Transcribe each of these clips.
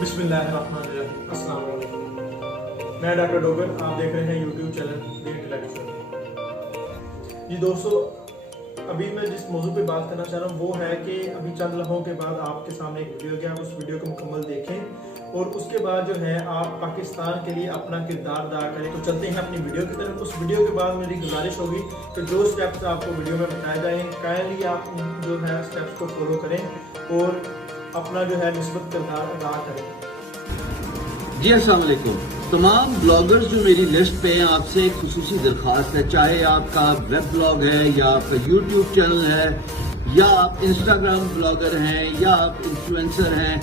बिस्मिल्लाहिर्रहमानिर्रहीम। अस्सलाम वालेकुम। मैं डॉक्टर डोगर, आप देख रहे हैं यूट्यूब चैनल द इंटेलेक्चुअल। जी दोस्तों, अभी मैं जिस मौजू पे बात करना चाह रहा हूँ वो है कि अभी चंद लम्हों के बाद आपके सामने एक वीडियो गया, उस वीडियो को मुकम्मल देखें और उसके बाद जो है आप पाकिस्तान के लिए अपना किरदार अदा करें। तो चलते हैं अपनी वीडियो की तरफ। उस वीडियो के बाद मेरी गुजारिश होगी कि जो स्टेप्स आपको वीडियो में बताए जाएँ, काइंडली आप जो है स्टेप्स को फॉलो करें और अपना जो है निस्बत किरदार अदा करें। जी अस्सलाम वालेकुम। तमाम ब्लॉगर्स जो मेरी लिस्ट पे हैं, आपसे एक खुसूसी दरख्वास्त है, चाहे आपका वेब ब्लॉग है या आपका यूट्यूब चैनल है या आप इंस्टाग्राम ब्लॉगर हैं या आप इन्फ्लुएंसर हैं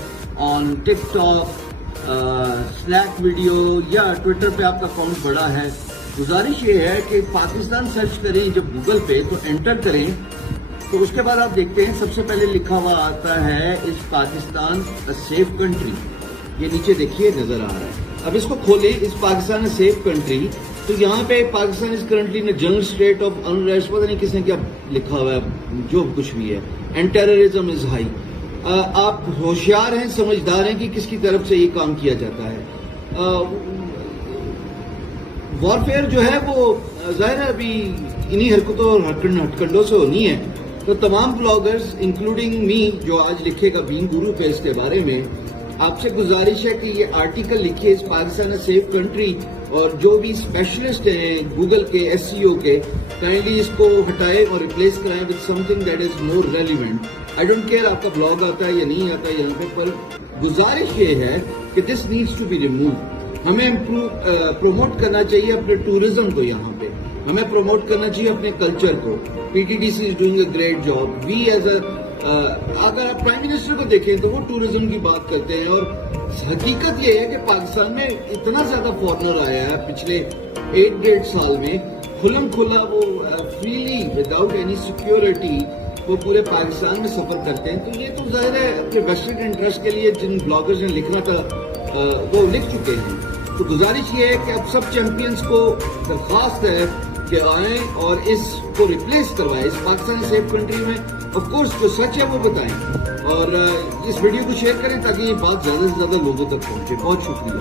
ऑन टिकटॉक, स्नैप वीडियो या ट्विटर पे आपका अकाउंट बड़ा है, गुजारिश ये है कि पाकिस्तान सर्च करें जब गूगल पे तो एंटर करें तो उसके बाद आप देखते हैं सबसे पहले लिखा हुआ आता है इस पाकिस्तान अ सेफ कंट्री। ये नीचे देखिए नजर आ रहा है। अब इसको खोलें, इस पाकिस्तान अ सेफ कंट्री, तो यहाँ पे Pakistan is currently in general state of unrest, पता नहीं किसने क्या लिखा हुआ है, जो कुछ भी है, एंड टेररिज्म इज हाई। आप होशियार हैं, समझदार हैं कि किसकी तरफ से ये काम किया जाता है। वॉरफेयर जो है वो जाहिर है अभी इन्हीं हरकतों और हटकंडों से होनी है। तो तमाम ब्लॉगर्स इंक्लूडिंग मी जो आज लिखेगा बीइंग गुरु पे इसके बारे में, आपसे गुजारिश है कि ये आर्टिकल लिखिए इस पाकिस्तान अ सेफ कंट्री, और जो भी स्पेशलिस्ट हैं गूगल के एसईओ के, काइंडली इसको हटाए और रिप्लेस कराएं with something that is more relevant. I don't care आपका ब्लॉग आता है या नहीं आता है यहाँ पे, पर गुजारिश ये है कि this needs to be remove. हमें प्रमोट करना चाहिए अपने टूरिज्म को, यहाँ पे हमें प्रमोट करना चाहिए अपने कल्चर को। PTDC is doing a great job. We as अगर आप प्राइम मिनिस्टर को देखें तो वो टूरिज्म की बात करते हैं, और हकीकत ये है कि पाकिस्तान में इतना ज्यादा फॉरेनर आया है पिछले 1-1.5 साल में, खुलम खुला वो फ्रीली विदाउट एनी सिक्योरिटी वो पूरे पाकिस्तान में सफर करते हैं। तो ये तो जाहिर है अपने वेस्टेड इंटरेस्ट के लिए जिन ब्लॉगर्स ने लिखना था वो लिख चुके हैं। तो गुजारिश ये है कि अब सब चैंपियंस को दरख्वास्त है कि आए और इसको रिप्लेस करवाएं इस पाकिस्तान सेफ कंट्री में। ऑफ कोर्स जो सच है वो बताएं और इस वीडियो को शेयर करें ताकि ये बात ज्यादा से ज्यादा लोगों तक पहुंचे। बहुत शुक्रिया।